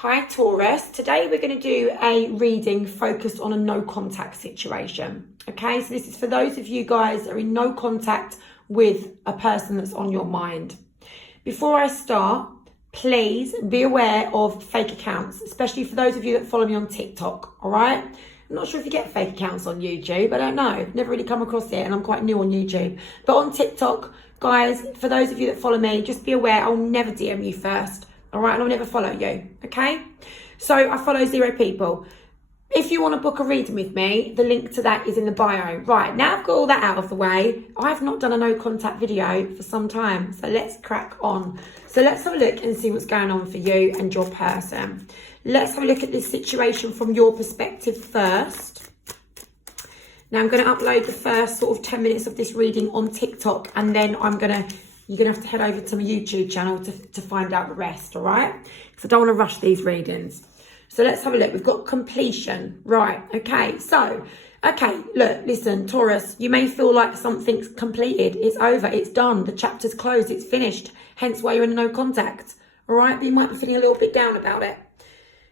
Hi Taurus, today we're going to do a reading focused on a no contact situation. Okay, so this is for those of you guys that are in no contact with a person that's on your mind. Before I start, please be aware of fake accounts, especially for those of you that follow me on TikTok, all right? I'm not sure if you get fake accounts on YouTube, I don't know. I've never really come across it and I'm quite new on YouTube. But on TikTok, guys, for those of you that follow me, just be aware I'll never DM you first. All right, and I'll never follow you, okay? So I follow 0 people. If you want to book a reading with me, the link to that is in the bio. Right, now I've got all that out of the way. I've not done a no contact video for some time, so let's crack on. So let's have a look and see what's going on for you and your person. Let's have a look at this situation from your perspective first. Now I'm going to upload the first sort of 10 minutes of this reading on TikTok, and then you're going to have to head over to my YouTube channel to find out the rest, all right? Because I don't want to rush these readings. So let's have a look. We've got completion. Right, okay. So, okay, look, listen, Taurus, you may feel like something's completed. It's over. It's done. The chapter's closed. It's finished. Hence why you're in no contact, all right? But you might be feeling a little bit down about it.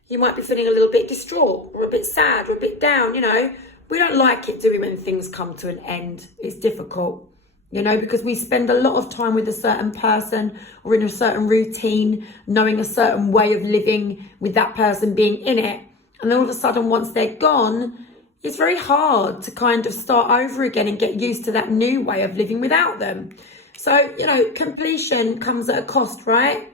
You might be feeling a little bit distraught or a bit sad or a bit down, you know. We don't like it, do we, when things come to an end? It's difficult. You know, because we spend a lot of time with a certain person or in a certain routine, knowing a certain way of living with that person being in it. And then all of a sudden, once they're gone, it's very hard to kind of start over again and get used to that new way of living without them. So, you know, completion comes at a cost, right?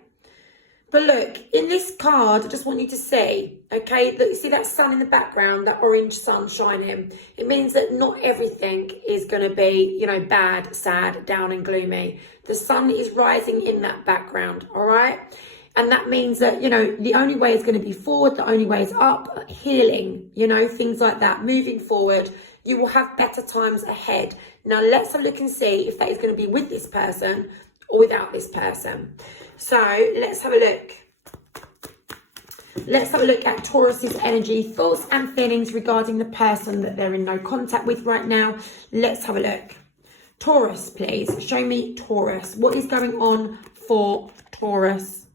But look, in this card, I just want you to see, okay, look, you see that sun in the background, that orange sun shining? It means that not everything is going to be, you know, bad, sad, down and gloomy. The sun is rising in that background, all right? And that means that, you know, the only way is going to be forward, the only way is up, healing, you know, things like that, moving forward. You will have better times ahead. Now, let's have a look and see if that is going to be with this person or without this person. So let's have a look. Let's have a look at Taurus's energy, thoughts and feelings regarding the person that they're in no contact with right now. Let's have a look. Taurus, please. Show me Taurus. What is going on for Taurus?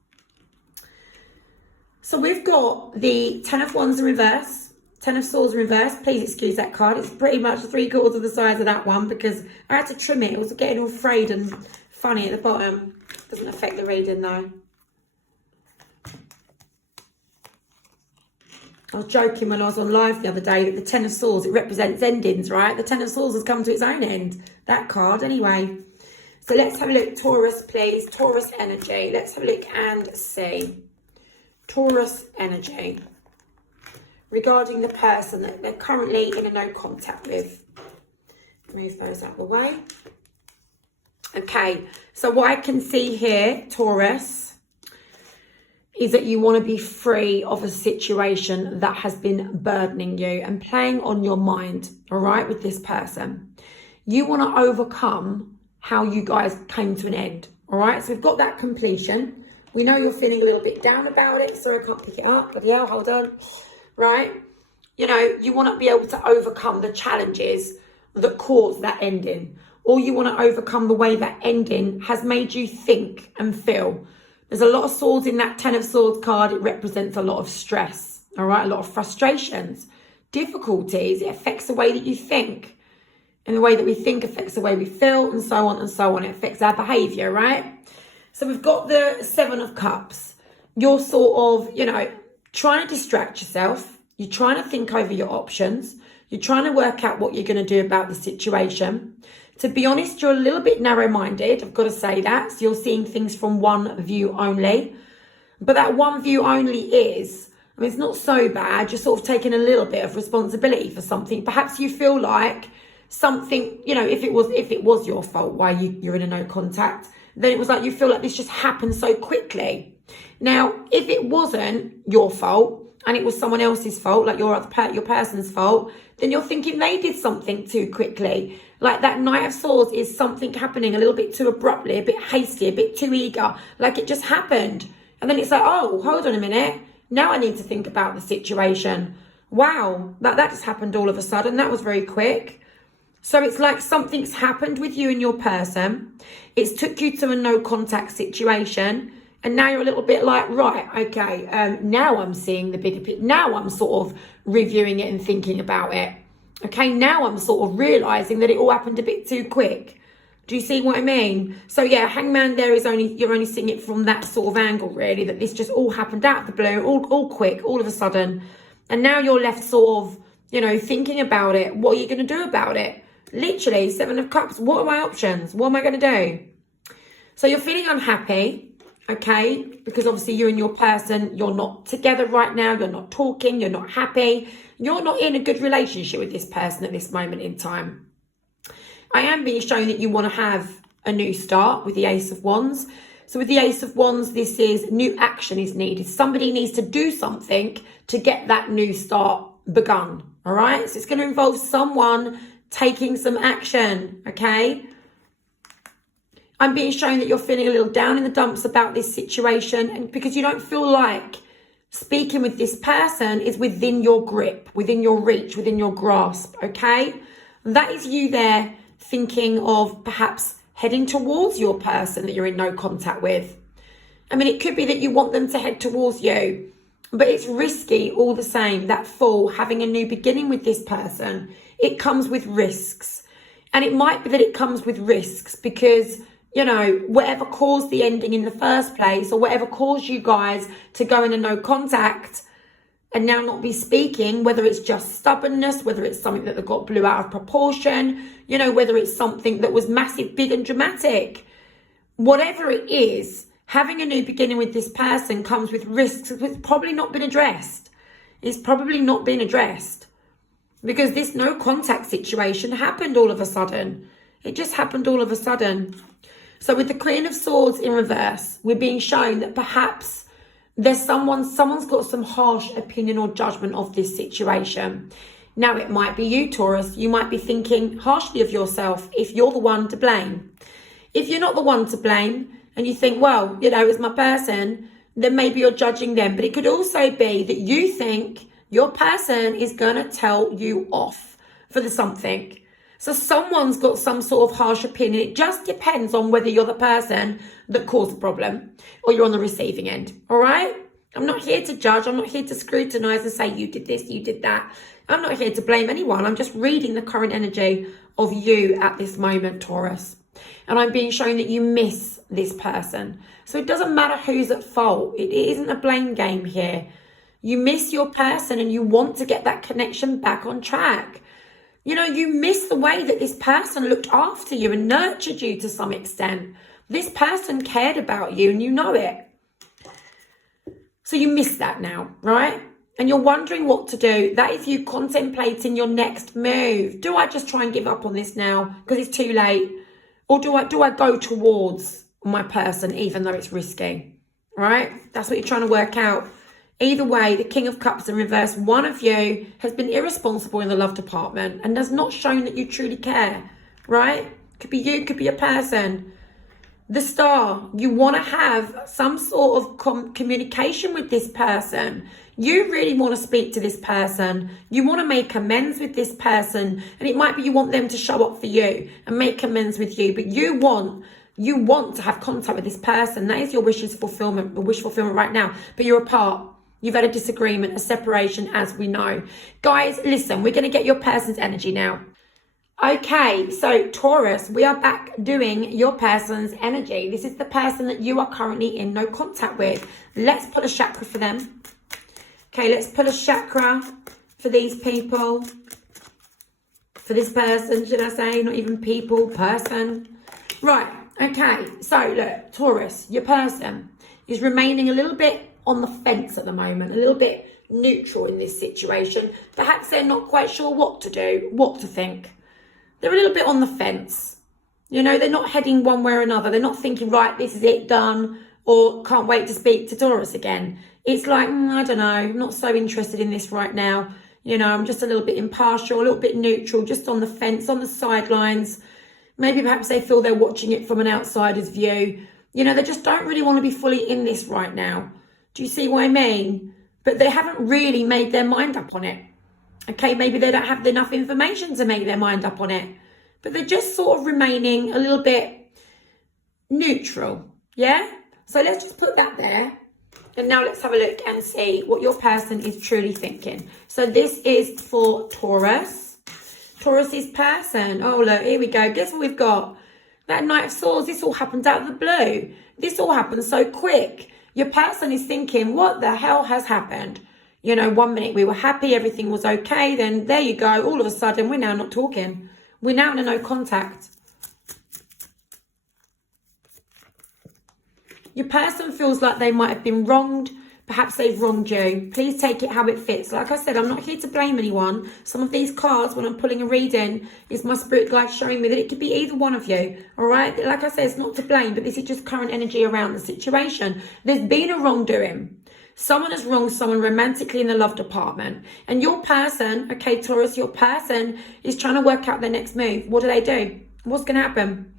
So we've got the 10 of Wands in reverse, 10 of Swords in reverse. Please excuse that card. It's pretty much 3/4 of the size of that one because I had to trim it. It was getting all frayed and funny at the bottom. Doesn't affect the reading though. I was joking when I was on live the other day that the 10 of Swords, it represents endings, right? The 10 of Swords has come to its own end. That card anyway. So let's have a look. Taurus, please. Taurus energy. Let's have a look and see. Taurus energy. Regarding the person that they're currently in a no contact with. Move those out of the way. Okay, so what I can see here, Taurus, is that you want to be free of a situation that has been burdening you and playing on your mind, all right, with this person. You want to overcome how you guys came to an end, all right? So we've got that completion. We know you're feeling a little bit down about it. Sorry, I can't pick it up. But yeah, hold on. Right? You know, you want to be able to overcome the challenges that caused that ending. Or you want to overcome the way that ending has made you think and feel. There's a lot of swords in that 10 of Swords card. It represents a lot of stress, all right? A lot of frustrations, difficulties. It affects the way that you think. And the way that we think affects the way we feel and so on and so on. It affects our behaviour, right? So we've got the 7 of Cups. You're sort of, you know, trying to distract yourself. You're trying to think over your options. You're trying to work out what you're going to do about the situation. To be honest, you're a little bit narrow-minded. I've got to say that. So you're seeing things from one view only. But that one view only is, I mean, it's not so bad. You're sort of taking a little bit of responsibility for something. Perhaps you feel like something, you know, if it was your fault why you're in a no contact, then it was like you feel like this just happened so quickly. Now, if it wasn't your fault and it was someone else's fault, like your person's fault, then you're thinking they did something too quickly. Like that Knight of Swords is something happening a little bit too abruptly, a bit hasty, a bit too eager. Like it just happened. And then it's like, oh, hold on a minute. Now I need to think about the situation. Wow, that just happened all of a sudden. That was very quick. So it's like something's happened with you and your person. It's took you to a no contact situation. And now you're a little bit like, right, okay, now I'm seeing the bigger picture. Now I'm sort of reviewing it and thinking about it. Okay, now I'm sort of realising that it all happened a bit too quick. Do you see what I mean? So yeah, Hangman there is you're only seeing it from that sort of angle, really, that this just all happened out of the blue, all quick, all of a sudden. And now you're left sort of, you know, thinking about it. What are you going to do about it? Literally, 7 of Cups. What are my options? What am I going to do? So you're feeling unhappy, okay? Because obviously you and your person, you're not together right now. You're not talking. You're not happy. You're not in a good relationship with this person at this moment in time. I am being shown that you want to have a new start with the Ace of Wands. So with the Ace of Wands, this is new action is needed. Somebody needs to do something to get that new start begun, all right? So it's going to involve someone taking some action, okay? I'm being shown that you're feeling a little down in the dumps about this situation, and because you don't feel like speaking with this person is within your grip, within your reach, within your grasp, okay? That is you there thinking of perhaps heading towards your person that you're in no contact with. I mean, it could be that you want them to head towards you, but it's risky all the same. That fall, having a new beginning with this person, it comes with risks. And it might be that it comes with risks because, you know, whatever caused the ending in the first place, or whatever caused you guys to go into no contact and now not be speaking, whether it's just stubbornness, whether it's something that got blew out of proportion, you know, whether it's something that was massive, big and dramatic, whatever it is, having a new beginning with this person comes with risks. It's probably not been addressed. It's probably not been addressed because this no contact situation happened all of a sudden. It just happened all of a sudden. So with the Queen of Swords in reverse, we're being shown that perhaps there's someone's got some harsh opinion or judgment of this situation. Now, it might be you, Taurus. You might be thinking harshly of yourself if you're the one to blame. If you're not the one to blame and you think, well, you know, it's my person, then maybe you're judging them. But it could also be that you think your person is going to tell you off for the something. So someone's got some sort of harsh opinion. It just depends on whether you're the person that caused the problem or you're on the receiving end. All right? I'm not here to judge. I'm not here to scrutinize and say you did this, you did that. I'm not here to blame anyone. I'm just reading the current energy of you at this moment, Taurus. And I'm being shown that you miss this person. So it doesn't matter who's at fault. It isn't a blame game here. You miss your person and you want to get that connection back on track. You know, you miss the way that this person looked after you and nurtured you to some extent. This person cared about you and you know it. So you miss that now, right? And you're wondering what to do. That is you contemplating your next move. Do I just try and give up on this now because it's too late? Or do I go towards my person even though it's risky, right? That's what you're trying to work out. Either way, the King of Cups in reverse, one of you has been irresponsible in the love department and has not shown that you truly care, right? Could be you, could be a person. The Star, you want to have some sort of communication with this person. You really want to speak to this person. You want to make amends with this person. And it might be you want them to show up for you and make amends with you. But you want to have contact with this person. That is your wish fulfillment right now. But you're apart. You've had a disagreement, a separation, as we know. Guys, listen, we're going to get your person's energy now. Okay, so Taurus, we are back doing your person's energy. This is the person that you are currently in no contact with. Let's pull a chakra for them. Okay, let's pull a chakra for these people. For this person, should I say? Not even people, person. Right, okay. So, look, Taurus, your person is remaining a little bit on the fence at the moment, a little bit neutral in this situation. Perhaps they're not quite sure what to do, what to think. They're a little bit on the fence. You know, they're not heading one way or another. They're not thinking, right, this is it, done, or can't wait to speak to Taurus again. It's like, I don't know, I'm not so interested in this right now. You know, I'm just a little bit impartial, a little bit neutral, just on the fence, on the sidelines. Maybe perhaps they feel they're watching it from an outsider's view. You know, they just don't really want to be fully in this right now. Do you see what I mean? But they haven't really made their mind up on it. Okay, maybe they don't have enough information to make their mind up on it. But they're just sort of remaining a little bit neutral, yeah? So let's just put that there. And now let's have a look and see what your person is truly thinking. So this is for Taurus. Taurus's person. Oh, look, here we go. Guess what we've got? That Knight of Swords. This all happened out of the blue. This all happened so quick. Your person is thinking, what the hell has happened? You know, 1 minute we were happy, everything was okay. Then there you go. All of a sudden, we're now not talking. We're now in a no contact. Your person feels like they might have been wronged. Perhaps they've wronged you. Please take it how it fits. Like I said, I'm not here to blame anyone. Some of these cards, when I'm pulling a reading, is my spirit guide showing me that it could be either one of you. All right? Like I said, it's not to blame, but this is just current energy around the situation. There's been a wrongdoing. Someone has wronged someone romantically in the love department. And your person, okay, Taurus, your person is trying to work out their next move. What do? What's going to happen?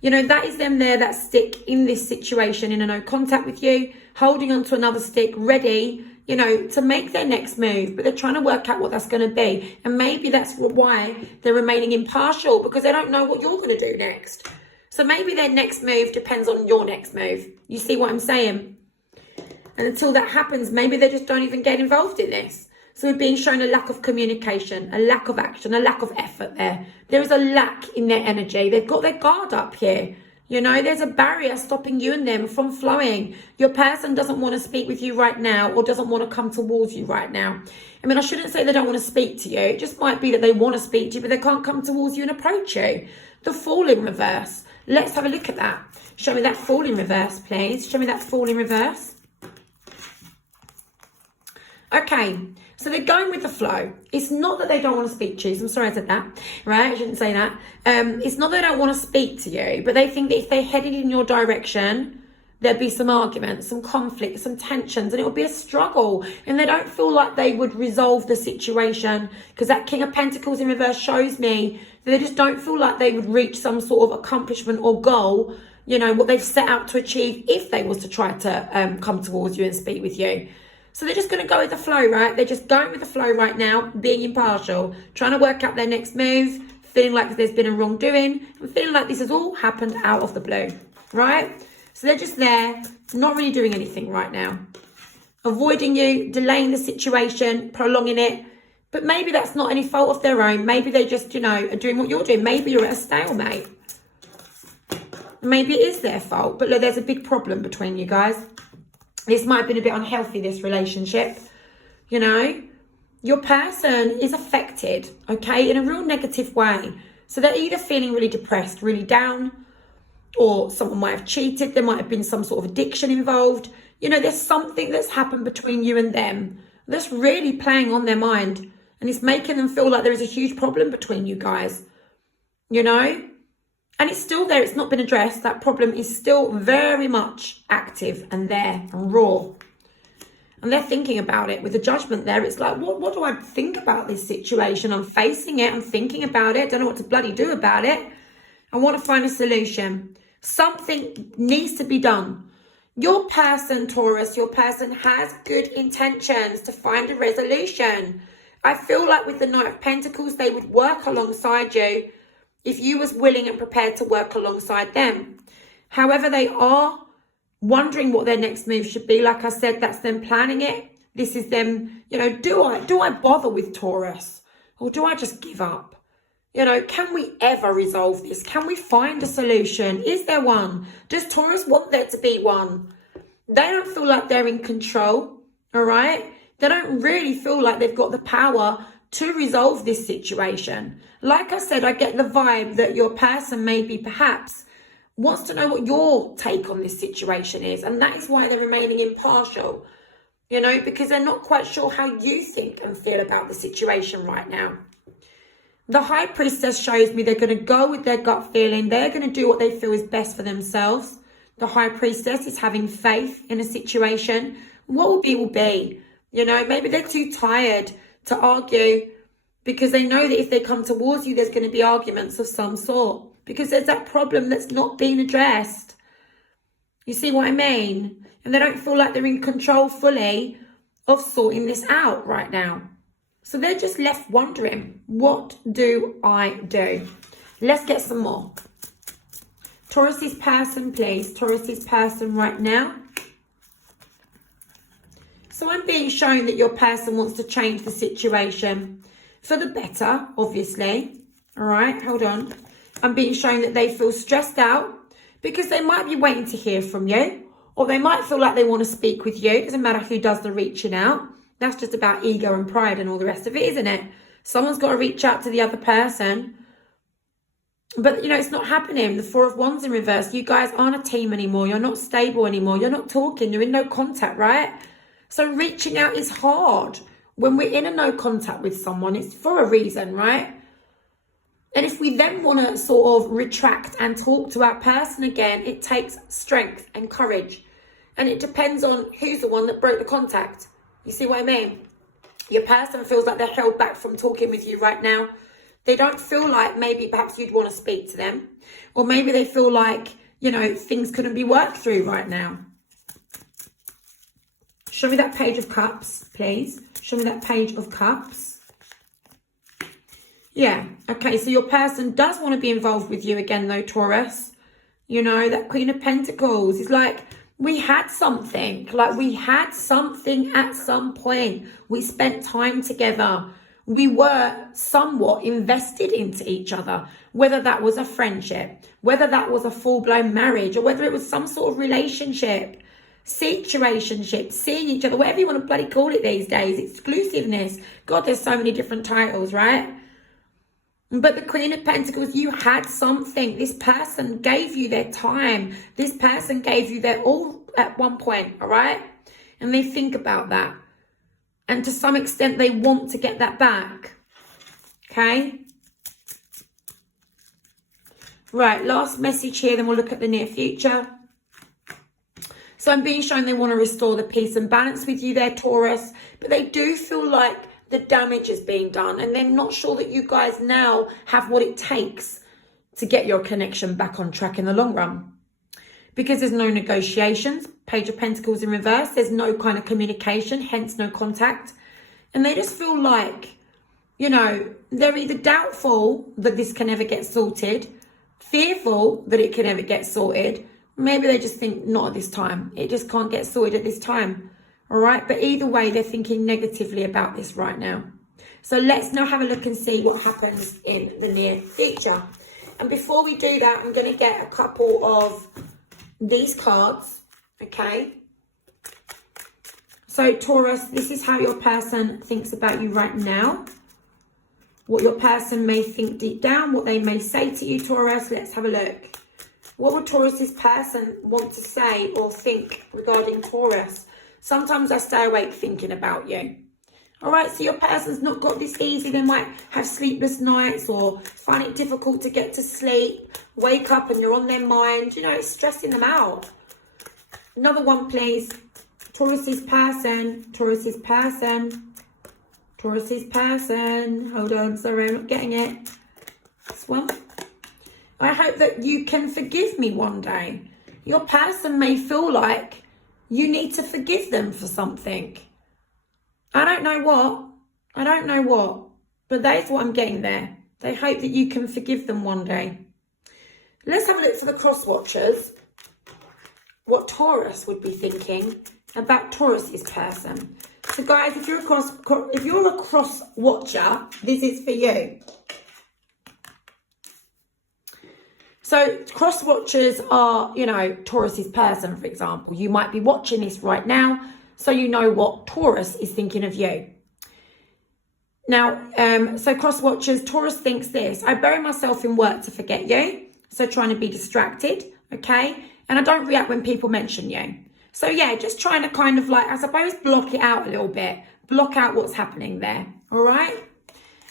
You know, that is them there that stick in this situation in a no contact with you, holding on to another stick, ready, you know, to make their next move. But they're trying to work out what that's going to be. And maybe that's why they're remaining impartial, because they don't know what you're going to do next. So maybe their next move depends on your next move. You see what I'm saying? And until that happens, maybe they just don't even get involved in this. So we're being shown a lack of communication, a lack of action, a lack of effort there. There is a lack in their energy. They've got their guard up here. You know, there's a barrier stopping you and them from flowing. Your person doesn't want to speak with you right now, or doesn't want to come towards you right now. I mean, I shouldn't say they don't want to speak to you. It just might be that they want to speak to you, but they can't come towards you and approach you. The Fool in reverse. Let's have a look at that. Show me that Fool in reverse, please. Show me that Fool in reverse. Okay, so they're going with the flow. It's not that they don't want to speak to you. I'm sorry I said that, right? I shouldn't say that. It's not that they don't want to speak to you, but they think that if they headed in your direction, there'd be some arguments, some conflict, some tensions, and it would be a struggle. And they don't feel like they would resolve the situation, because that King of Pentacles in reverse shows me that they just don't feel like they would reach some sort of accomplishment or goal, you know, what they've set out to achieve if they was to try to come towards you and speak with you. So they're just going to go with the flow, right? They're just going with the flow right now, being impartial, trying to work out their next move, feeling like there's been a wrongdoing, and feeling like this has all happened out of the blue, right? So they're just there, not really doing anything right now. Avoiding you, delaying the situation, prolonging it. But maybe that's not any fault of their own. Maybe they just, you know, are doing what you're doing. Maybe you're at a stalemate. Maybe it is their fault. But look, there's a big problem between you guys. This might have been a bit unhealthy, this relationship. You know, your person is affected, okay, in a real negative way. So they're either feeling really depressed, really down, or someone might have cheated. There might have been some sort of addiction involved. You know, there's something that's happened between you and them that's really playing on their mind. And it's making them feel like there is a huge problem between you guys, you know? And it's still there. It's not been addressed. That problem is still very much active and there and raw. And they're thinking about it with the Judgment there. It's like, what do I think about this situation? I'm facing it. I'm thinking about it. Don't know what to bloody do about it. I want to find a solution. Something needs to be done. Your person, Taurus, your person has good intentions to find a resolution. I feel like with the Knight of Pentacles, they would work alongside you if you was willing and prepared to work alongside them. However, they are wondering what their next move should be. Like I said, that's them planning it. This is them, you know, do I bother with Taurus? Or do I just give up? You know, can we ever resolve this? Can we find a solution? Is there one? Does Taurus want there to be one? They don't feel like they're in control, all right? They don't really feel like they've got the power to resolve this situation. Like I said, I get the vibe that your person maybe perhaps wants to know what your take on this situation is. And that is why they're remaining impartial, you know, because they're not quite sure how you think and feel about the situation right now. The High Priestess shows me they're going to go with their gut feeling. They're going to do what they feel is best for themselves. The High Priestess is having faith in a situation. What will be, will be. You know, maybe they're too tired to argue because they know that if they come towards you, there's going to be arguments of some sort because there's that problem that's not being addressed. You see what I mean? And they don't feel like they're in control fully of sorting this out right now. So they're just left wondering, what do I do? Let's get some more. Taurus's person, please. Taurus's person right now. So I'm being shown that your person wants to change the situation for the better, obviously. All right, hold on. I'm being shown that they feel stressed out because they might be waiting to hear from you, or they might feel like they want to speak with you. It doesn't matter who does the reaching out. That's just about ego and pride and all the rest of it, isn't it? Someone's got to reach out to the other person. But, you know, it's not happening. The Four of Wands in reverse. You guys aren't a team anymore. You're not stable anymore. You're not talking. You're in no contact, right? So reaching out is hard. When we're in a no contact with someone, it's for a reason, right? And if we then want to sort of retract and talk to our person again, it takes strength and courage. And it depends on who's the one that broke the contact. You see what I mean? Your person feels like they're held back from talking with you right now. They don't feel like maybe perhaps you'd want to speak to them. Or maybe they feel like, you know, things couldn't be worked through right now. Show me that Page of Cups, please. Show me that Page of Cups. Yeah, okay, so your person does want to be involved with you again, though, Taurus. You know, that Queen of Pentacles is like, we had something. Like, we had something at some point. We spent time together. We were somewhat invested into each other, whether that was a friendship, whether that was a full-blown marriage, or whether it was some sort of relationship, situationship, seeing each other, whatever you want to bloody call it these days, exclusiveness. God, there's so many different titles, right? But the Queen of Pentacles, you had something. This person gave you their time. This person gave you their all at one point, all right? And they think about that. And to some extent, they want to get that back. Okay? Right, last message here, then we'll look at the near future. So I'm being shown they want to restore the peace and balance with you there, Taurus. But they do feel like the damage is being done, and they're not sure that you guys now have what it takes to get your connection back on track in the long run. Because there's no negotiations, Page of Pentacles in reverse, there's no kind of communication, hence no contact. And they just feel like, you know, they're either doubtful that this can ever get sorted, fearful that it can ever get sorted. Maybe they just think, not at this time. It just can't get sorted at this time. All right, but either way, they're thinking negatively about this right now. So let's now have a look and see what happens in the near future. And before we do that, I'm going to get a couple of these cards, okay? So Taurus, this is how your person thinks about you right now. What your person may think deep down, what they may say to you, Taurus. Let's have a look. What would Taurus's person want to say or think regarding Taurus? Sometimes I stay awake thinking about you. All right, so your person's not got this easy. They might have sleepless nights or find it difficult to get to sleep. Wake up and you're on their mind. You know, it's stressing them out. Another one, please. Taurus's person. Taurus's person. Taurus's person. Hold on, sorry, I'm not getting it. This one. I hope that you can forgive me one day. Your person may feel like you need to forgive them for something. I don't know what. I don't know what. But that's what I'm getting there. They hope that you can forgive them one day. Let's have a look for the cross watchers. What Taurus would be thinking about Taurus's person. So guys, if you're a cross watcher, this is for you. So cross watchers are, you know, Taurus's person, for example. You might be watching this right now, so you know what Taurus is thinking of you. Now, so cross watchers, Taurus thinks this: I bury myself in work to forget you. So trying to be distracted, okay? And I don't react when people mention you. So yeah, just trying to kind of like, I suppose, block it out a little bit. Block out what's happening there, all right?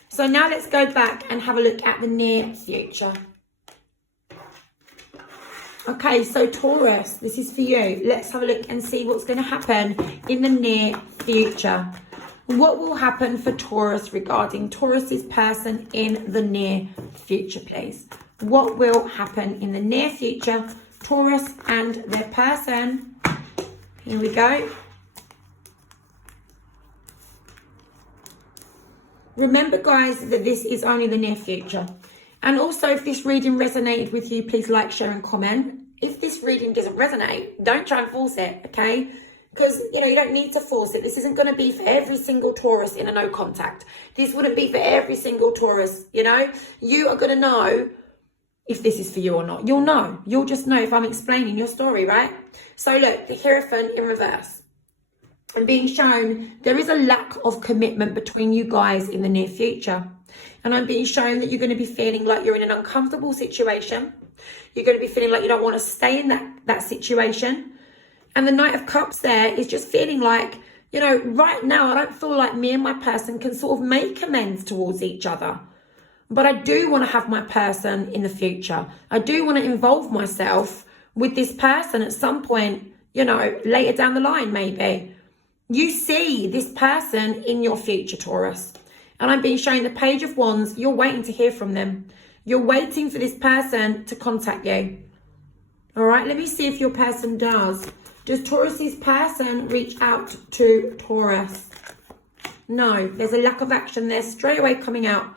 So now let's go back and have a look at the near future. Okay, so Taurus, this is for you. Let's have a look and see what's going to happen in the near future. What will happen for Taurus regarding Taurus's person in the near future, please? What will happen in the near future, Taurus and their person? Here we go. Remember, guys, that this is only the near future. And also, if this reading resonated with you, please like, share and comment. If this reading doesn't resonate, don't try and force it, okay? Because, you know, you don't need to force it. This isn't going to be for every single Taurus in a no contact. This wouldn't be for every single Taurus, you know? You are going to know if this is for you or not. You'll know. You'll just know if I'm explaining your story, right? So look, the Hierophant in reverse. I'm being shown there is a lack of commitment between you guys in the near future. And I'm being shown that you're going to be feeling like you're in an uncomfortable situation. You're going to be feeling like you don't want to stay in that situation. And the Knight of Cups there is just feeling like, you know, right now I don't feel like me and my person can sort of make amends towards each other. But I do want to have my person in the future. I do want to involve myself with this person at some point, you know, later down the line maybe. You see this person in your future, Taurus. And I'm being shown the Page of Wands. You're waiting to hear from them. You're waiting for this person to contact you. All right, let me see if your person does. Does Taurus's person reach out to Taurus? No, there's a lack of action there straight away coming out.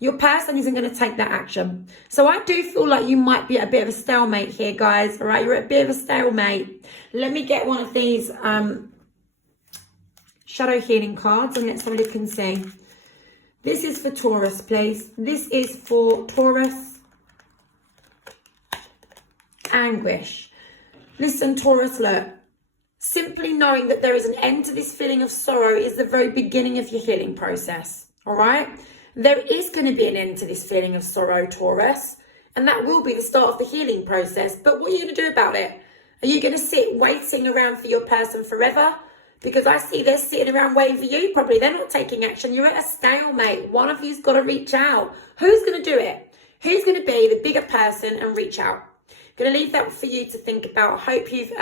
Your person isn't going to take that action. So I do feel like you might be at a bit of a stalemate here, guys. All right, you're at a bit of a stalemate. Let me get one of these shadow healing cards and let's have a look and see. This is for Taurus, please. This is for Taurus. Anguish. Listen, Taurus, look. Simply knowing that there is an end to this feeling of sorrow is the very beginning of your healing process. All right? There is going to be an end to this feeling of sorrow, Taurus. And that will be the start of the healing process. But what are you going to do about it? Are you going to sit waiting around for your person forever? Because I see they're sitting around waiting for you. Probably they're not taking action. You're at a stalemate. One of you's got to reach out. Who's going to do it? Who's going to be the bigger person and reach out? Going to leave that for you to think about. I hope you've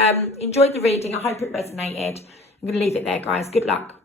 enjoyed the reading. I hope it resonated. I'm going to leave it there, guys. Good luck.